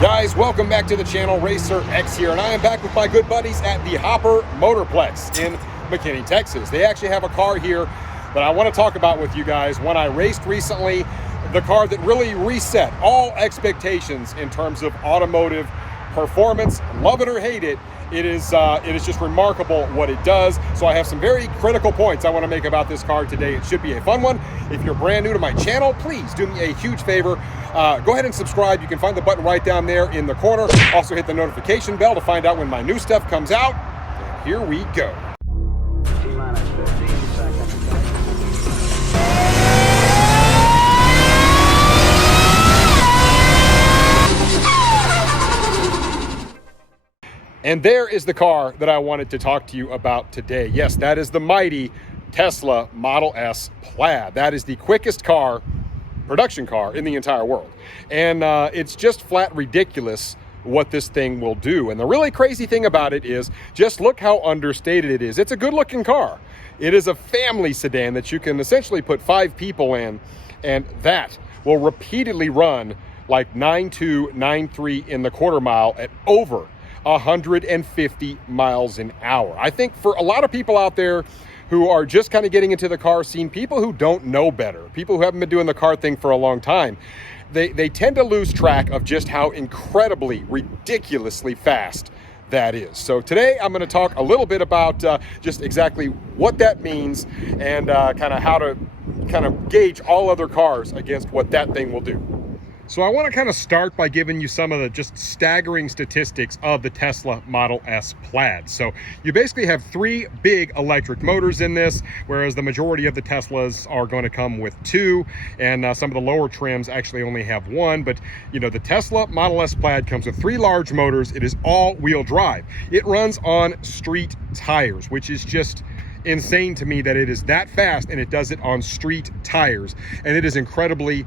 Guys, welcome back to the channel. RacerX here, and I am back with my good buddies at the Hopper Motorplex in McKinney, Texas. They actually have a car here that I want to talk about with you guys. One I raced recently, the car that really reset all expectations in terms of automotive performance. Love it or hate it, it is just remarkable what it does. So I have some very critical points I want to make about this car today. It should be a fun one. If you're brand new to my channel, please do me a huge favor. Go ahead and subscribe. You can find the button right down there in the corner. Also hit the notification bell to find out when my new stuff comes out. And here we go. T-minus 15 seconds. And there is the car that I wanted to talk to you about today. Yes, that is the mighty Tesla Model S Plaid. That is the quickest car, production car in the entire world. And it's just flat ridiculous what this thing will do. And the really crazy thing about it is just look how understated it is. It's a good looking car. It is a family sedan that you can essentially put 5 people in, and that will repeatedly run like 9.2, 9.3 in the quarter mile at over 150 miles an hour. I think for a lot of people out there who are just kind of getting into the car scene, people who don't know better, people who haven't been doing the car thing for a long time, they tend to lose track of just how incredibly, ridiculously fast that is. So today I'm going to talk a little bit about just exactly what that means and kind of how to kind of gauge all other cars against what that thing will do. So I want to kind of start by giving you some of the just staggering statistics of the Tesla Model S Plaid. So you basically have 3 big electric motors in this, whereas the majority of the Teslas are going to come with 2, and some of the lower trims actually only have 1. But you know, the Tesla Model S Plaid comes with 3 large motors. It is all-wheel drive. It runs on street tires, which is just insane to me that it is that fast, and it does it on street tires, and it is incredibly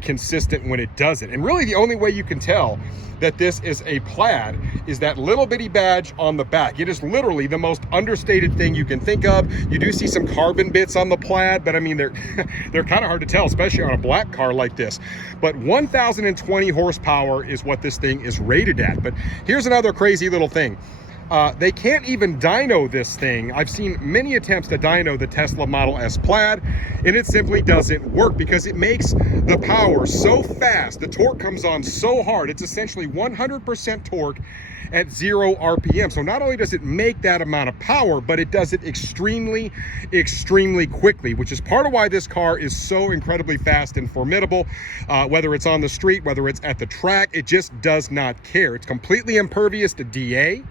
consistent when it does it. And really the only way you can tell that this is a Plaid is that little bitty badge on the back. It is literally the most understated thing you can think of. You do see some carbon bits on the Plaid, but I mean they're kind of hard to tell, especially on a black car like this. But 1,020 horsepower is what this thing is rated at. But here's another crazy little thing. They can't even dyno this thing. I've seen many attempts to dyno the Tesla Model S Plaid, and it simply doesn't work because it makes the power so fast. The torque comes on so hard. It's essentially 100% torque at 0 RPM. So not only does it make that amount of power, but it does it extremely, extremely quickly, which is part of why this car is so incredibly fast and formidable. Whether it's on the street, whether it's at the track, it just does not care. It's completely impervious to DA.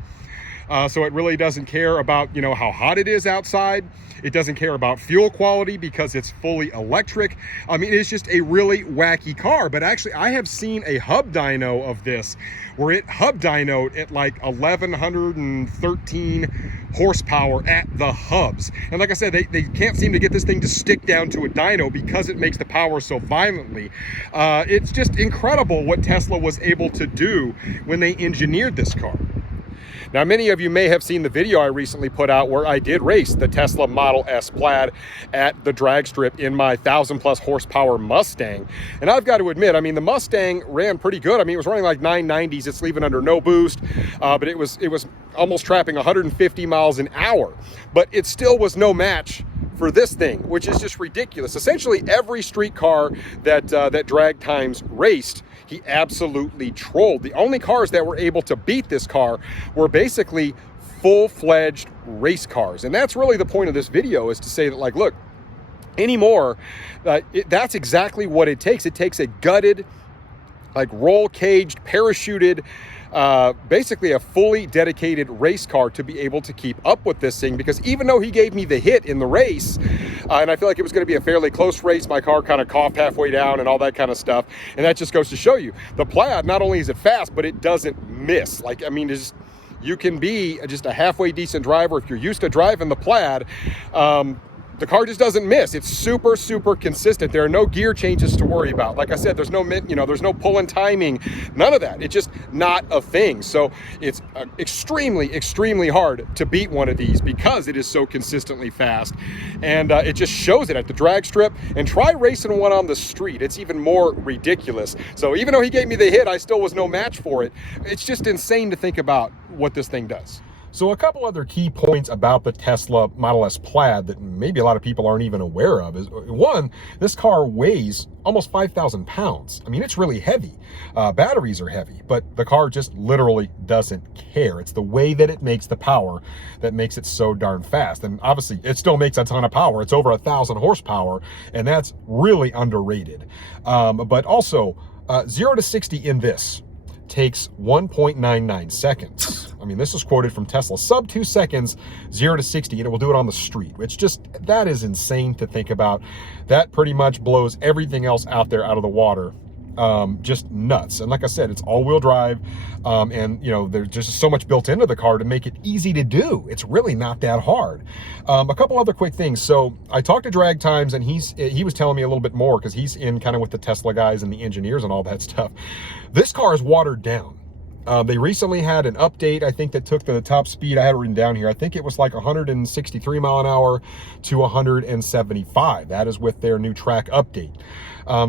So it really doesn't care about, you know, how hot it is outside. It doesn't care about fuel quality because it's fully electric. I mean, it's just a really wacky car. But actually, I have seen a hub dyno of this where it hub dynoed at like 1,113 horsepower at the hubs. And like I said, they can't seem to get this thing to stick down to a dyno because it makes the power so violently. It's just incredible what Tesla was able to do when they engineered this car. Now, many of you may have seen the video I recently put out where I did race the Tesla Model S Plaid at the drag strip in my 1,000+ horsepower Mustang. And I've got to admit, I mean, the Mustang ran pretty good. I mean, it was running like 990s. It's leaving under no boost, but it was almost trapping 150 miles an hour. But it still was no match for this thing, which is just ridiculous. Essentially, every street car that Drag Times raced, he absolutely trolled. The only cars that were able to beat this car were basically full-fledged race cars. And that's really the point of this video, is to say that, like, look, anymore, that's exactly what it takes. It takes a gutted, like roll-caged, parachuted, basically a fully dedicated race car to be able to keep up with this thing. Because even though he gave me the hit in the race, and I feel like it was going to be a fairly close race, my car kind of coughed halfway down and all that kind of stuff, and that just goes to show you, the Plaid, not only is it fast, but it doesn't miss. Like, I mean, you can be just a halfway decent driver if you're used to driving the Plaid. the car just doesn't miss. It's super, super consistent. There are no gear changes to worry about. Like I said, there's no, there's no pull and timing, none of that. It's just not a thing. So it's extremely, extremely hard to beat one of these because it is so consistently fast. And it just shows it at the drag strip. And try racing one on the street. It's even more ridiculous. So even though he gave me the hit, I still was no match for it. It's just insane to think about what this thing does. So a couple other key points about the Tesla Model S Plaid that maybe a lot of people aren't even aware of is, one, this car weighs almost 5,000 pounds. I mean, it's really heavy. Batteries are heavy, but the car just literally doesn't care. It's the way that it makes the power that makes it so darn fast. And obviously, it still makes a ton of power. It's over 1,000 horsepower, and that's really underrated. But also, 0 to 60 in this takes 1.99 seconds. I mean, this is quoted from Tesla, sub 2 seconds, 0 to 60, and it will do it on the street, which just, that is insane to think about. That pretty much blows everything else out there out of the water. Just nuts. And like I said, it's all-wheel drive, and there's just so much built into the car to make it easy to do. It's really not that hard. A couple other quick things. So I talked to Drag Times, and he was telling me a little bit more because he's in kind of with the Tesla guys and the engineers and all that stuff. This car is watered down. They recently had an update, I think, that took the top speed. I had it written down here. I think it was like 163 mile an hour to 175. That is with their new track update.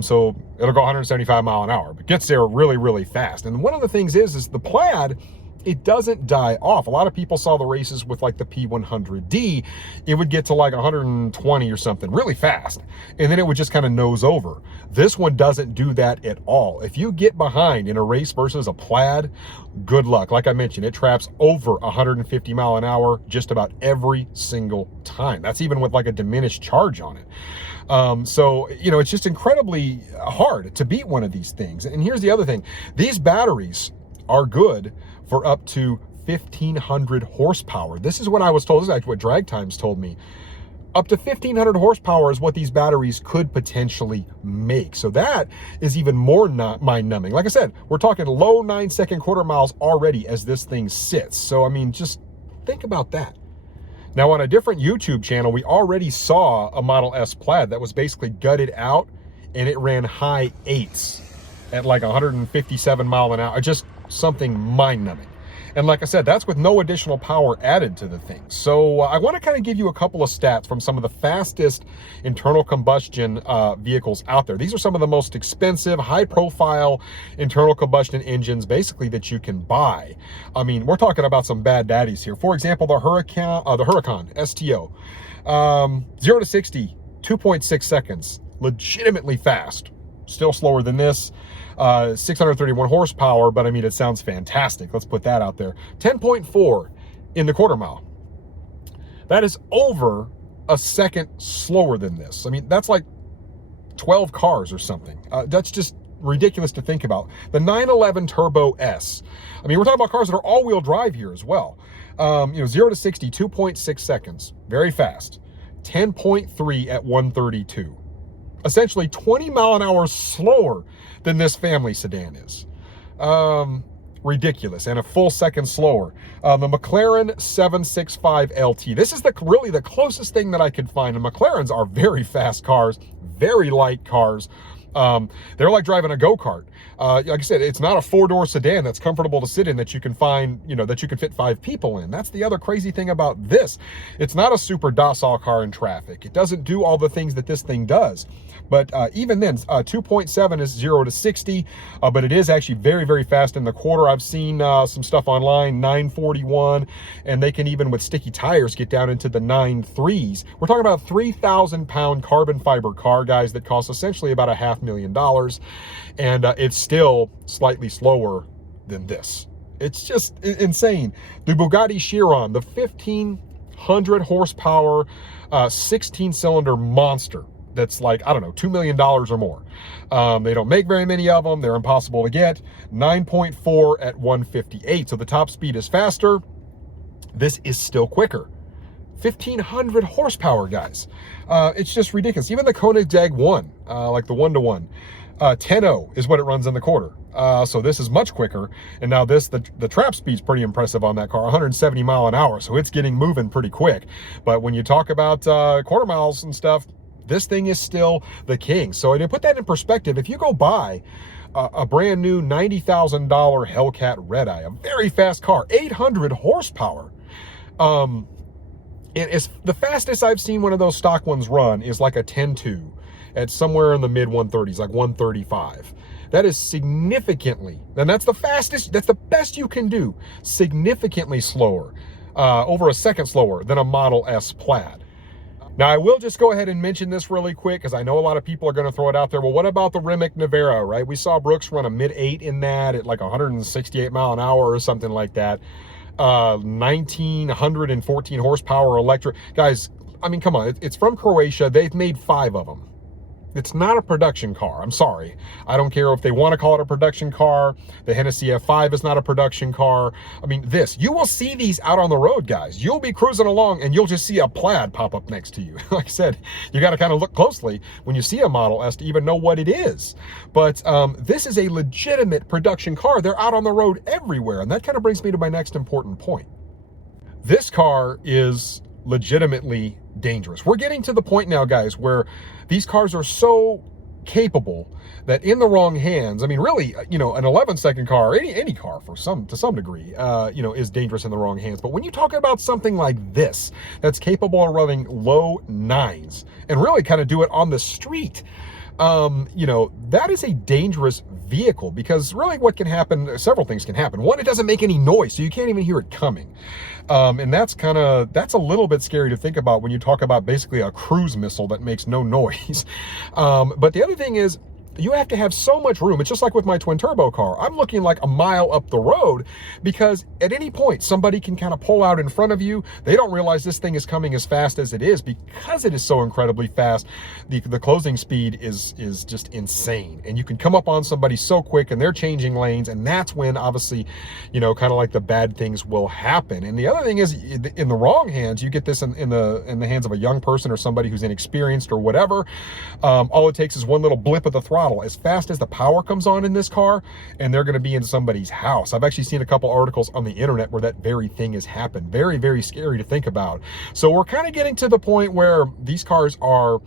So it'll go 175 mile an hour, but gets there really, really fast. And one of the things is the Plaid, it doesn't die off. A lot of people saw the races with like the P100D. It would get to like 120 or something really fast, and then it would just kind of nose over. This one doesn't do that at all. If you get behind in a race versus a Plaid, good luck. Like I mentioned, it traps over 150 mile an hour just about every single time. That's even with like a diminished charge on it. So, it's just incredibly hard to beat one of these things. And here's the other thing. These batteries are good for up to 1,500 horsepower. This is what I was told. This is actually what Drag Times told me. Up to 1,500 horsepower is what these batteries could potentially make. So that is even more mind-numbing. Like I said, we're talking low 9-second quarter miles already as this thing sits. So, I mean, just think about that. Now, on a different YouTube channel, we already saw a Model S Plaid that was basically gutted out, and it ran high 8s at like 157 mile an hour. Just something mind-numbing. And like I said, that's with no additional power added to the thing. So I want to kind of give you a couple of stats from some of the fastest internal combustion vehicles out there. These are some of the most expensive, high-profile internal combustion engines, basically, that you can buy. I mean, we're talking about some bad daddies here. For example, the Huracan STO, 0 to 60, 2.6 seconds, legitimately fast. Still slower than this. 631 horsepower, but I mean, it sounds fantastic. Let's put that out there. 10.4 in the quarter mile. That is over a second slower than this. I mean, that's like 12 cars or something. That's just ridiculous to think about. The 911 Turbo S. I mean, we're talking about cars that are all-wheel drive here as well. 0 to 60, 2.6 seconds. Very fast. 10.3 at 132. Essentially 20 mile an hour slower than this family sedan is. Ridiculous, and a full second slower. The McLaren 765 LT. This is really the closest thing that I could find. And McLarens are very fast cars, very light cars. They're like driving a go-kart. Like I said, it's not a 4-door sedan that's comfortable to sit in that you can find, that you can fit 5 people in. That's the other crazy thing about this. It's not a super docile car in traffic. It doesn't do all the things that this thing does. But even then, 2.7 is 0 to 60, but it is actually very, very fast in the quarter. I've seen some stuff online, 941, and they can even, with sticky tires, get down into the 9.3s. We're talking about a 3,000-pound carbon fiber car, guys, that costs essentially about $500,000, and it's still slightly slower than this. It's just insane. The Bugatti Chiron, the 1,500 horsepower, 16-cylinder monster. That's like, I don't know, $2 million or more. They don't make very many of them. They're impossible to get. 9.4 at 158. So the top speed is faster. This is still quicker. 1,500 horsepower, guys. It's just ridiculous. Even the Koenigsegg 1, like the 1-to-1, 10.0 is what it runs in the quarter. So this is much quicker. And now the trap speed's pretty impressive on that car, 170 mile an hour. So it's getting moving pretty quick. But when you talk about quarter miles and stuff, this thing is still the king. So to put that in perspective, if you go buy a brand new $90,000 Hellcat Red Eye, a very fast car, 800 horsepower. It's the fastest I've seen one of those stock ones run is like a 10.2 at somewhere in the mid 130s, like 135. That is significantly, and that's the fastest, that's the best you can do, significantly slower, over a second slower than a Model S Plaid. Now, I will just go ahead and mention this really quick because I know a lot of people are going to throw it out there. Well, what about the Rimac Navara, right? We saw Brooks run a mid-8 in that at like 168 mile an hour or something like that. 1,914 horsepower electric. Guys, I mean, come on. It's from Croatia. They've made 5 of them. It's not a production car. I'm sorry. I don't care if they want to call it a production car. The Hennessy F5 is not a production car. I mean, you will see these out on the road, guys. You'll be cruising along and you'll just see a Plaid pop up next to you. Like I said, you got to kind of look closely when you see a Model S to even know what it is. But this is a legitimate production car. They're out on the road everywhere. And that kind of brings me to my next important point. This car is legitimately dangerous. We're getting to the point now, guys, where these cars are so capable that in the wrong hands, I mean, really, you know, an 11-second car, any car to some degree, you know, is dangerous in the wrong hands. But when you talk about something like this, that's capable of running low 9s and really kind of do it on the street, you know, that is a dangerous vehicle because really what can happen, several things can happen. One, it doesn't make any noise, so you can't even hear it coming. And that's a little bit scary to think about when you talk about basically a cruise missile that makes no noise. But the other thing is, you have to have so much room. It's just like with my twin turbo car. I'm looking like a mile up the road because at any point somebody can kind of pull out in front of you. They don't realize this thing is coming as fast as it is because it is so incredibly fast. The closing speed is just insane. And you can come up on somebody so quick and they're changing lanes. And that's when obviously, you know, kind of like the bad things will happen. And the other thing is in the wrong hands, you get this in the hands of a young person or somebody who's inexperienced or whatever. All it takes is one little blip of the throttle as fast as the power comes on in this car, and they're going to be in somebody's house. I've actually seen a couple articles on the internet where that very thing has happened. Very, very scary to think about. So we're kind of getting to the point where these cars are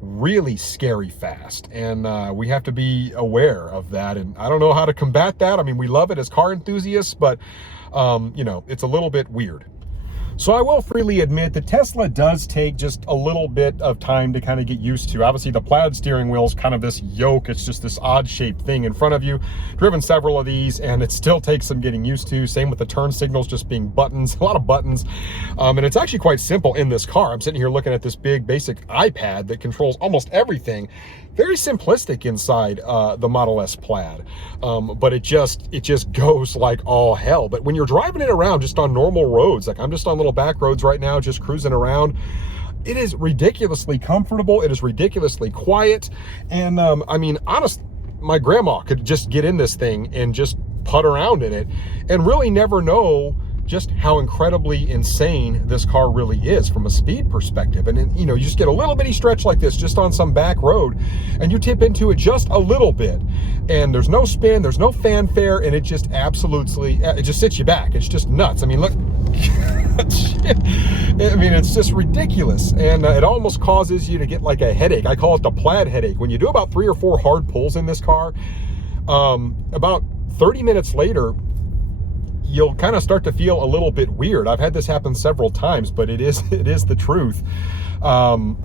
really scary fast, and we have to be aware of that. And I don't know how to combat that. I mean, we love it as car enthusiasts, but you know, it's a little bit weird. So I will freely admit that Tesla does take just a little bit of time to kind of get used to. Obviously, the Plaid steering wheel is kind of this yoke. It's just this odd-shaped thing in front of you. Driven several of these, and it still takes some getting used to. Same with the turn signals just being buttons, a lot of buttons. And it's actually quite simple in this car. I'm sitting here looking at this big, basic iPad that controls almost everything. Very simplistic inside the Model S Plaid, but it just goes like all hell. But when you're driving it around just on normal roads, like I'm just on little back roads right now, just cruising around, it is ridiculously comfortable. It is ridiculously quiet. And I mean, honestly, my grandma could just get in this thing and just putt around in it and really never know just how incredibly insane this car really is from a speed perspective. And then, you know, you just get a little bitty stretch like this just on some back road and you tip into it just a little bit and there's no spin, there's no fanfare, and it just absolutely, it just sits you back. It's just nuts. I mean, look, I mean, it's just ridiculous. And it almost causes you to get like a headache. I call it the Plaid headache. When you do about 3 or 4 hard pulls in this car, about 30 minutes later, you'll kind of start to feel a little bit weird. I've had this happen several times, but it is the truth.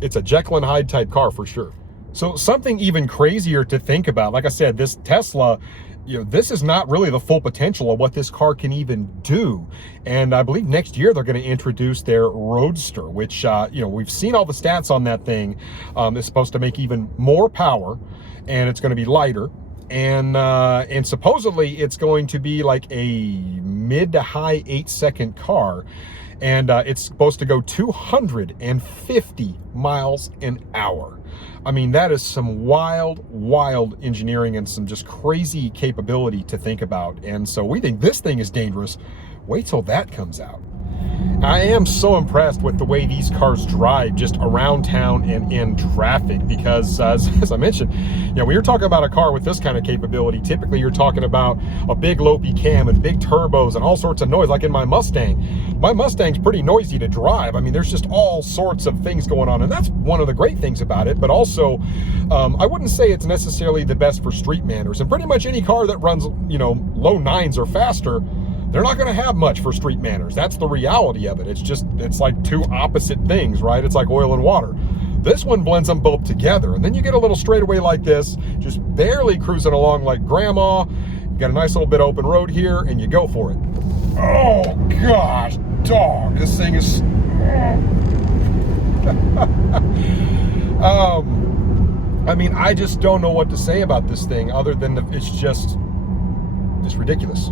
It's a Jekyll and Hyde type car for sure. So something even crazier to think about, like I said, this Tesla, you know, this is not really the full potential of what this car can even do. And I believe next year they're going to introduce their Roadster, which, you know, we've seen all the stats on that thing. It's supposed to make even more power, and it's going to be lighter. And supposedly it's going to be like a mid to high 8-second car, and it's supposed to go 250 miles an hour. I mean, that is some wild engineering and some just crazy capability to think about. And so we think this thing is dangerous. Wait till that comes out. I am so impressed with the way these cars drive just around town and in traffic, because as I mentioned, when you're talking about a car with this kind of capability, typically you're talking about a big low-P cam and big turbos and all sorts of noise, like in my Mustang. My Mustang's pretty noisy to drive. I mean, there's just all sorts of things going on, and that's one of the great things about it. But also, I wouldn't say it's necessarily the best for street manners, and pretty much any car that runs, low nines or faster, they're not going to have much for street manners. That's the reality of it. It's like two opposite things, right? It's like oil and water. This one blends them both together. And then you get a little straightaway like this, just barely cruising along like grandma. You got a nice little bit of open road here, and you go for it. Oh, gosh, dog. This thing is... I mean, I just don't know what to say about this thing other than it's just ridiculous.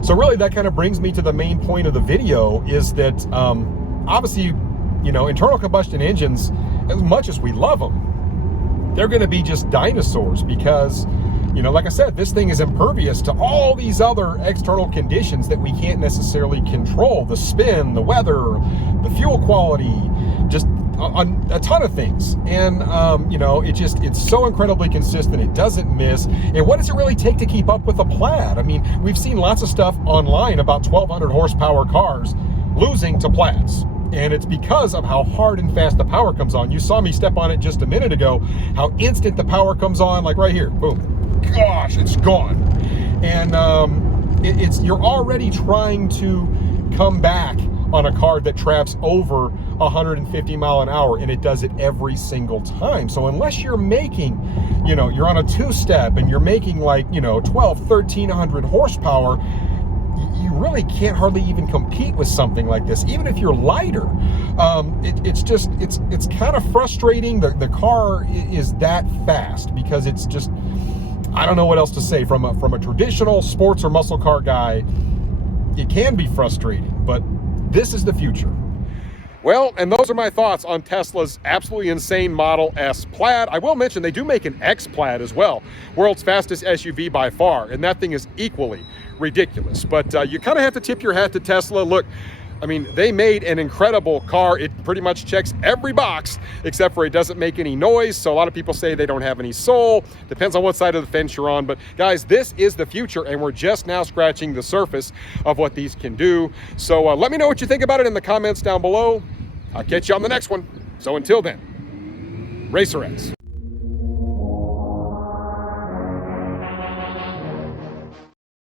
So really, that kind of brings me to the main point of the video, is that obviously, internal combustion engines, as much as we love them, they're going to be just dinosaurs because, like I said, this thing is impervious to all these other external conditions that we can't necessarily control. The spin, the weather, the fuel quality, just a ton of things. And, it's so incredibly consistent. It doesn't miss. And what does it really take to keep up with a Plaid? I mean, we've seen lots of stuff online about 1,200 horsepower cars losing to Plaids. And it's because of how hard and fast the power comes on. You saw me step on it just a minute ago, how instant the power comes on, like right here, boom. Gosh, it's gone. And you're already trying to come back on a car that traps over 150 mile an hour, and it does it every single time. So unless you're making, you're on a two-step and you're making like, 1,1300 horsepower, you really can't hardly even compete with something like this, even if you're lighter. It's kind of frustrating. The car is that fast because it's just, I don't know what else to say. From a traditional sports or muscle car guy, it can be frustrating, but this is the future. Well, and those are my thoughts on Tesla's absolutely insane Model S Plaid. I will mention they do make an X Plaid as well, world's fastest SUV by far, and that thing is equally ridiculous. But you kind of have to tip your hat to Tesla. Look, I mean, they made an incredible car. It pretty much checks every box, except for it doesn't make any noise. So a lot of people say they don't have any soul. Depends on what side of the fence you're on. But guys, this is the future, and we're just now scratching the surface of what these can do. So let me know what you think about it in the comments down below. I'll catch you on the next one. So until then, RacerX.